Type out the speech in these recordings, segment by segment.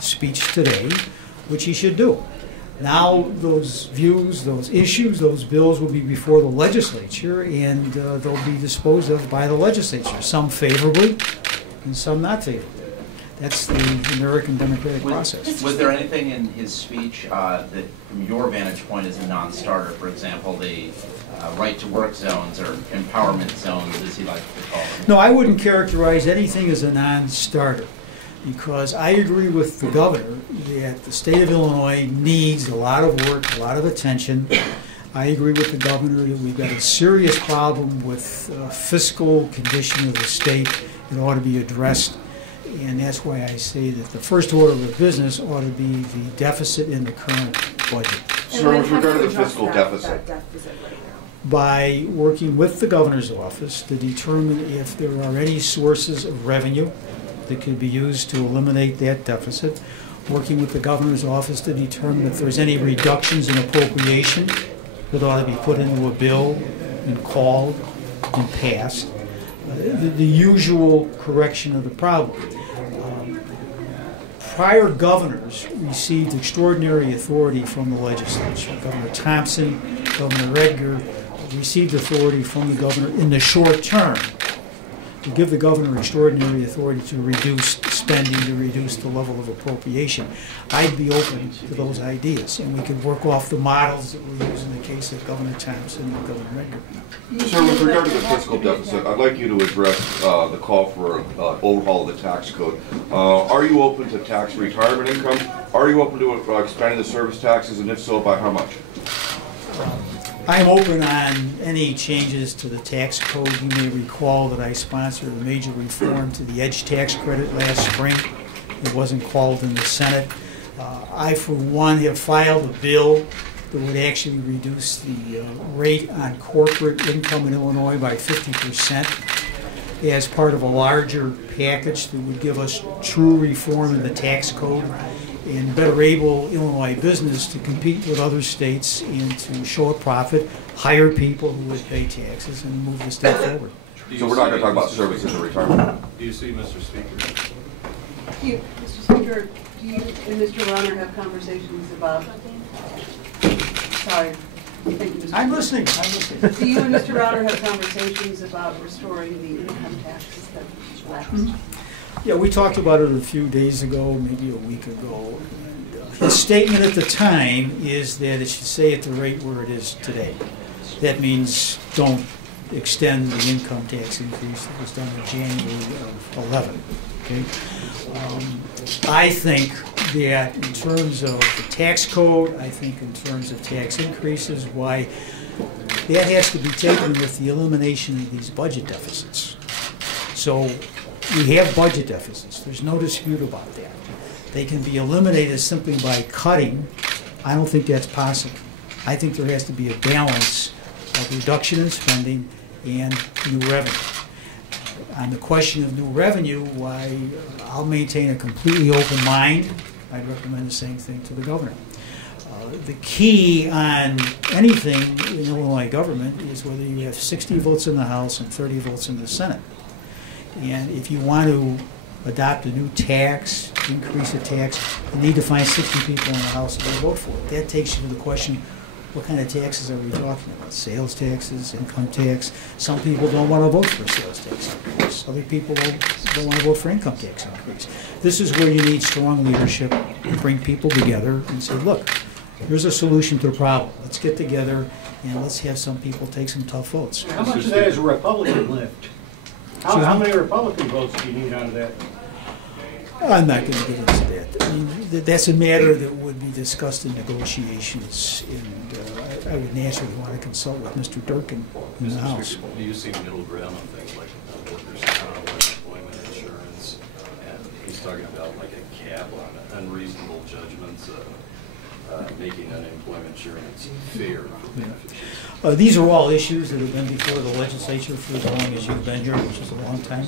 speech today, which he should do. Now those views, those issues, those bills will be before the legislature, and they'll be disposed of by the legislature, some favorably and some not favorably. That's the American democratic process. Was there anything in his speech that, from your vantage point, is a non-starter? For example, the right-to-work zones or empowerment zones, as he likes to call them? No, I wouldn't characterize anything as a non-starter, because I agree with the governor that the state of Illinois needs a lot of work, a lot of attention. I agree with the governor that we've got a serious problem with fiscal condition of the state. It ought to be addressed. And that's why I say that the first order of business ought to be the deficit in the current budget. Sir, with regard to the fiscal deficit. By working with the governor's office to determine if there are any sources of revenue that could be used to eliminate that deficit, working with the governor's office to determine if there's any reductions in appropriation that ought to be put into a bill and called and passed. The usual correction of the problem. Prior governors received extraordinary authority from the legislature. Governor Thompson, Governor Edgar received authority from the governor in the short term to give the governor extraordinary authority to reduce spending, to reduce the level of appropriation. I'd be open to those ideas, and we could work off the models that we use in the case of Governor Thompson and Governor Edgar. Sir, with regard to the fiscal deficit, I'd like you to address the call for overhaul of the tax code. Are you open to tax retirement income? Are you open to expanding the service taxes, and if so, by how much? I'm open on any changes to the tax code. You may recall that I sponsored a major reform to the edge tax credit last spring. It wasn't called in the Senate. I, for one, have filed a bill that would actually reduce the rate on corporate income in Illinois by 50% as part of a larger package that would give us true reform in the tax code and better able Illinois business to compete with other states and to show a profit, hire people who would pay taxes, and move the state forward. So we're not going to talk about services and retirement. Do you see, Mr. Speaker? Mr. Speaker, do you and Mr. Rauner have conversations about... Sorry. Thank you, Mr. I'm listening. I'm listening. Do you and Mr. Rauner have conversations about restoring the income taxes that lapsed? Yeah, we talked about it a few days ago, maybe a week ago. And, the statement at the time is that it should stay at the rate where it is today. That means don't extend the income tax increase that was done in January of 11. Okay? I think that in terms of the tax code, I think in terms of tax increases, why that has to be taken with the elimination of these budget deficits. So we have budget deficits. There's no dispute about that. They can be eliminated simply by cutting. I don't think that's possible. I think there has to be a balance of reduction in spending and new revenue. On the question of new revenue, why I'll maintain a completely open mind. I'd recommend the same thing to the governor. The key on anything in Illinois government is whether you have 60 votes in the House and 30 votes in the Senate. And if you want to adopt a new tax, increase a tax, you need to find 60 people in the House that will vote for it. That takes you to the question, what kind of taxes are we talking about? Sales taxes, income tax. Some people don't want to vote for a sales tax increase. Other people don't want to vote for income tax increase. This is where you need strong leadership to bring people together and say, look, here's a solution to the problem. Let's get together and let's have some people take some tough votes. How much of that is a Republican lift? How many Republican votes do you need out of that? I'm not going to get into that. I mean, that's a matter that would be discussed in negotiations, and I would naturally want to consult with Mr. Durkin in the House. Do you see middle ground on things like workers' comp, unemployment insurance, and he's talking about like a cap on unreasonable judgments, making unemployment insurance fair for beneficiaries? These are all issues that have been before the legislature for as long as you've been here, which is a long time,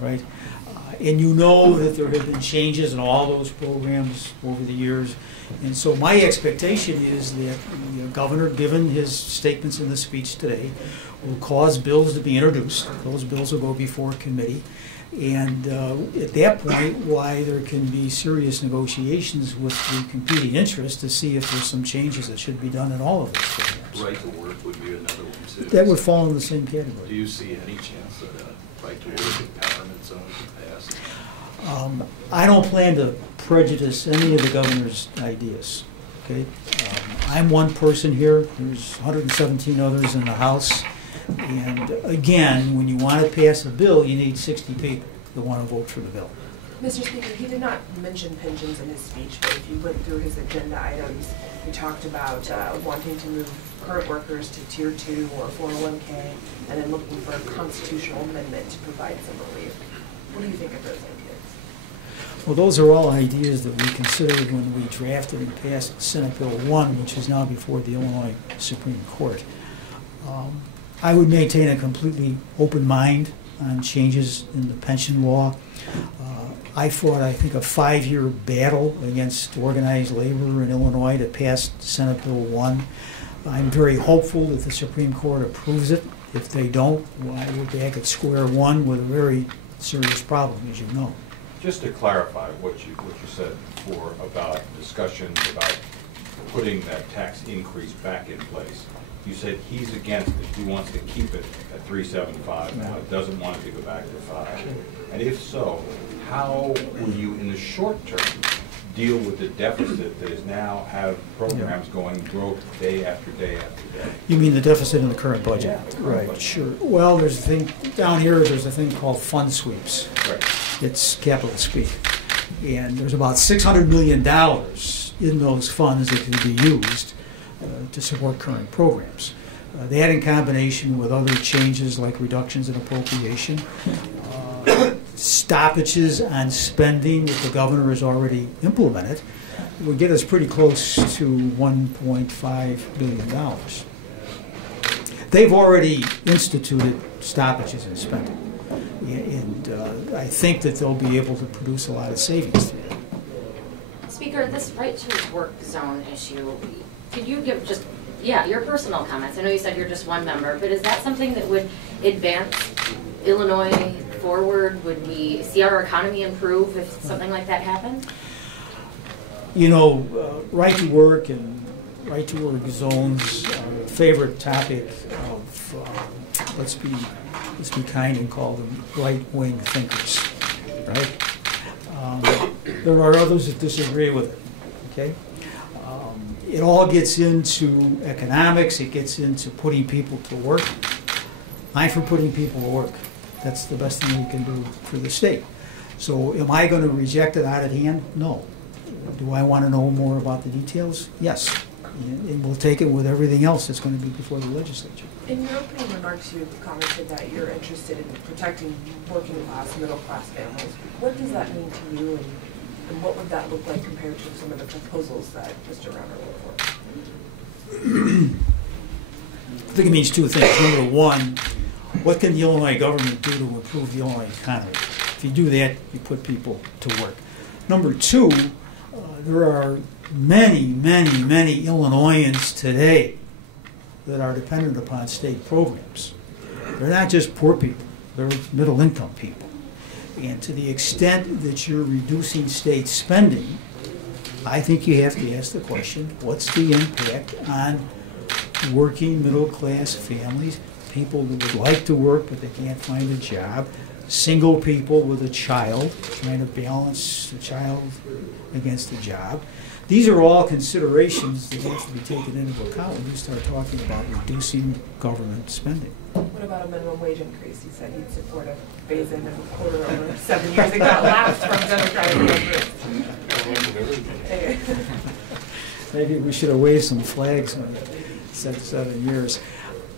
right? And you know that there have been changes in all those programs over the years. And so my expectation is that the governor, given his statements in the speech today, will cause bills to be introduced. Those bills will go before committee. And at that point, why there can be serious negotiations with the competing interests to see if there's some changes that should be done in all of those programs. Right to work would be another one too. That would fall in the same category. Do you see any chance that a right to work empowerment zone could pass? I don't plan to prejudice any of the governor's ideas. Okay, I'm one person here. There's 117 others in the House. And again, when you want to pass a bill, you need 60 people that want to vote for the bill. Mr. Speaker, he did not mention pensions in his speech, but if you went through his agenda items, he talked about wanting to move current workers to Tier 2 or 401k, and then looking for a constitutional amendment to provide some relief. What do you think of those ideas? Well, those are all ideas that we considered when we drafted and passed Senate Bill 1, which is now before the Illinois Supreme Court. I would maintain a completely open mind on changes in the pension law. I fought, I think, a 5-year battle against organized labor in Illinois to pass Senate Bill 1. I'm very hopeful that the Supreme Court approves it. If they don't, well, we're back at square one with a very serious problem, as you know. Just to clarify what you said before about discussions about putting that tax increase back in place. You said he's against it. He wants to keep it at 375 now. It doesn't want it to go back to 5. And if so, how will you, in the short term, deal with the deficit that is now have programs going growth day after day after day? You mean the deficit in the current budget? Yeah, Right, budget. sure. Well, there's a thing, down here, there's a thing called fund sweeps. Right. It's capital speak. And there's about $600 million in those funds that can be used to support current programs. That in combination with other changes like reductions in appropriation, stoppages on spending that the governor has already implemented, would get us pretty close to $1.5 billion. They've already instituted stoppages in spending, and I think that they'll be able to produce a lot of savings through that. Speaker, this right to work zone issue, could you give just, your personal comments? I know you said you're just one member, but is that something that would advance Illinois forward? Would we see our economy improve if something like that happened? You know, right to work and right to work zones are a favorite topic of, let's be kind and call them right-wing thinkers, right? There are others that disagree with it, okay? It all gets into economics, it gets into putting people to work. I'm for putting people to work. That's the best thing we can do for the state. So am I going to reject it out of hand? No. Do I want to know more about the details? Yes. And we'll take it with everything else that's going to be before the legislature. In your opening remarks, you commented that you're interested in protecting working class, middle class families. What does that mean to you, and what would that look like compared to some of the proposals that Mr. Rauner put forth? I think it means two things. Number one, what can the Illinois government do to improve the Illinois economy? If you do that, you put people to work. Number two, there are many, many, many Illinoisans today that are dependent upon state programs. They're not just poor people, they're middle income people. And to the extent that you're reducing state spending, I think you have to ask the question, what's the impact on working middle class families, people that would like to work but they can't find a job, single people with a child, trying to balance the child against the job. These are all considerations that have to be taken into account when you start talking about reducing government spending. What about a minimum wage increase? He said he'd support a phase-in of a quarter over 7 years. It got laughed from Democratic members. Maybe we should have waved some flags when it said 7 years.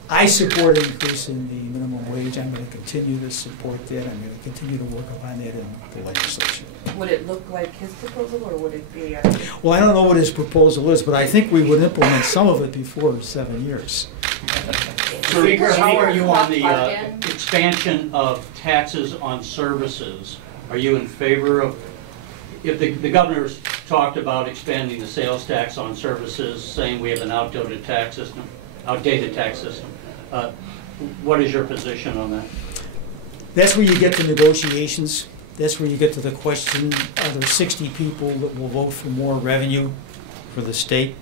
I support increasing the minimum wage. I'm going to continue to support that. I'm going to continue to work upon that in the legislature. Would it look like his proposal, or would it be? Well, I don't know what his proposal is, but I think we would implement some of it before 7 years. Speaker, how are you on the expansion of taxes on services? Are you in favor of, if the governor's talked about expanding the sales tax on services, saying we have an outdated tax system, what is your position on that? That's where you get to negotiations. That's where you get to the question, are there 60 people that will vote for more revenue for the state?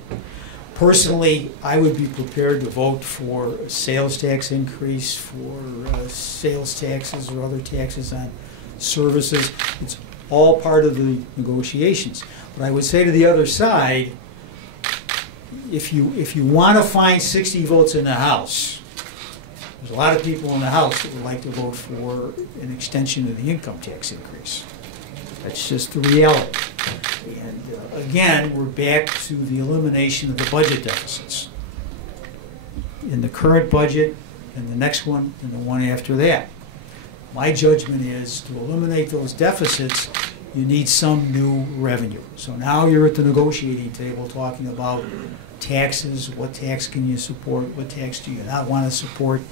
Personally, I would be prepared to vote for a sales tax increase, for sales taxes or other taxes on services. It's all part of the negotiations. But I would say to the other side, if you want to find 60 votes in the House, there's a lot of people in the House that would like to vote for an extension of the income tax increase. That's just the reality. And again, we're back to the elimination of the budget deficits. In the current budget, and the next one, and the one after that. My judgment is to eliminate those deficits, you need some new revenue. So now you're at the negotiating table talking about taxes, what tax can you support, what tax do you not want to support.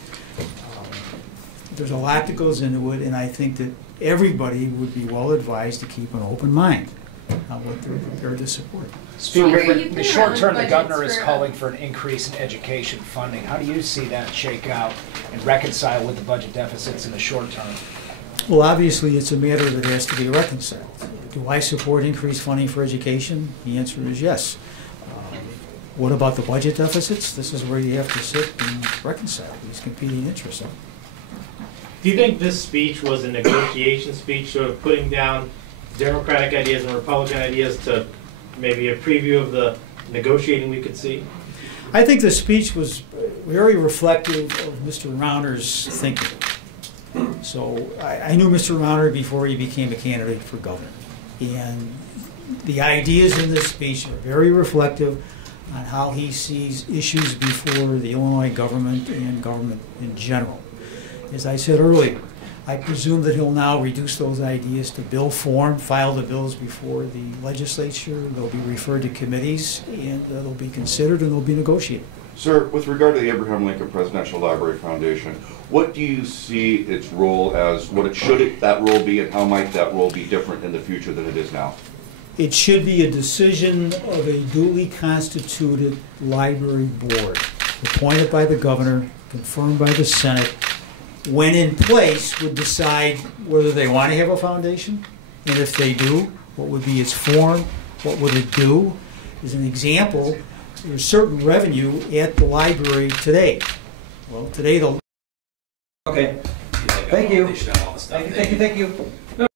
There's a lot that goes into it, and I think that everybody would be well advised to keep an open mind on what they're prepared to support. Speaker, Well, in the short term, the governor is calling for an increase in education funding. How do you see that shake out and reconcile with the budget deficits in the short term? Well, obviously, it's a matter that has to be reconciled. Do I support increased funding for education? The answer is yes. What about the budget deficits? This is where you have to sit and reconcile these competing interests. Do you think this speech was a negotiation speech, sort of putting down Democratic ideas and Republican ideas to maybe a preview of the negotiating we could see? I think the speech was very reflective of Mr. Rauner's thinking. So I knew Mr. Rauner before he became a candidate for governor. And the ideas in this speech are very reflective on how he sees issues before the Illinois government and government in general. As I said earlier, I presume that he'll now reduce those ideas to bill form, file the bills before the legislature, they'll be referred to committees, and they'll be considered and they'll be negotiated. Sir, with regard to the Abraham Lincoln Presidential Library Foundation, what do you see its role as, that role be, and how might that role be different in the future than it is now? It should be a decision of a duly constituted library board, appointed by the governor, confirmed by the Senate, when in place would decide whether they want to have a foundation, and if they do, what would be its form, what would it do. As an example, there's certain revenue at the library today. Well, today the... Okay. Thank you. Thank you.